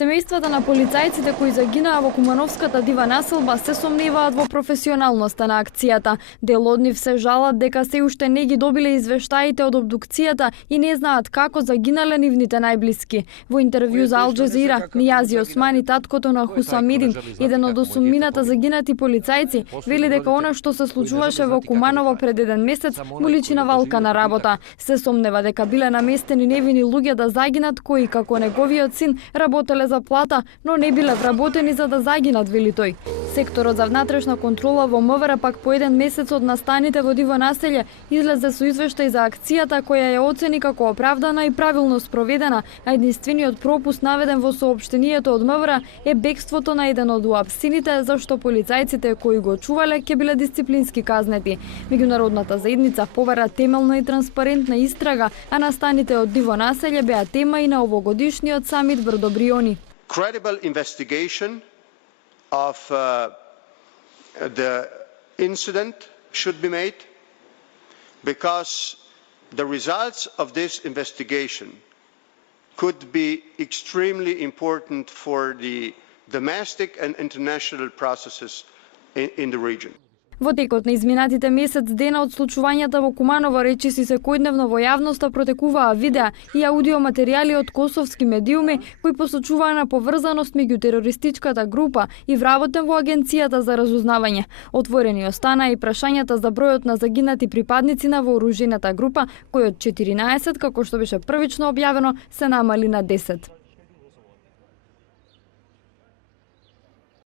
Семејствата на полицајците кои загинаа во кумановската дива населба се сомневаат во професионалноста на акцијата. Дел од нив се жалат дека се уште не ги добиле извештаите од обдукцијата и не знаат како загинале нивните најблиски. Во интервју за Ал Джазира, Нијази Османи, таткото на Хусамидин, еден од 8 загинати полицајци, вели дека она што се случуваше во Куманово пред еден месец му личи на валкана работа. Се сомнева дека биле наместени невини луѓе да загинат кои, како неговиот син, работеле за плата, но не биле вработени за да загинат, вели тој. Секторот за внатрешна контрола во МВР пак по еден месец од настаните во диво населје излезе со извештај за акцијата која ја оцени како оправдана и правилно спроведена, а единствениот пропуст наведен во соопштението од МВР е бегството на еден од уапсините, зашто полицајците кои го чувале ќе биле дисциплински казнети. Меѓународната заедница побара темелна и транспарентна истрага, а настаните од диво населје беа тема и на овогодишниот самит Брдо Бриони. Credible investigation of the incident should be made because the results of this investigation could be extremely important for the domestic and international processes in the region. Во текот на изминатите месец дена од случувањата во Куманово речиси секојдневно во јавноста протекуваа видеа и аудиоматеријали од косовски медиуми кои посочуваа на поврзаност меѓу терористичката група и вработен во Агенцијата за разузнавање. Отворени остана и прашањата за бројот на загинати припадници на вооружената група, кој од 14, како што беше првично објавено, се намали на 10.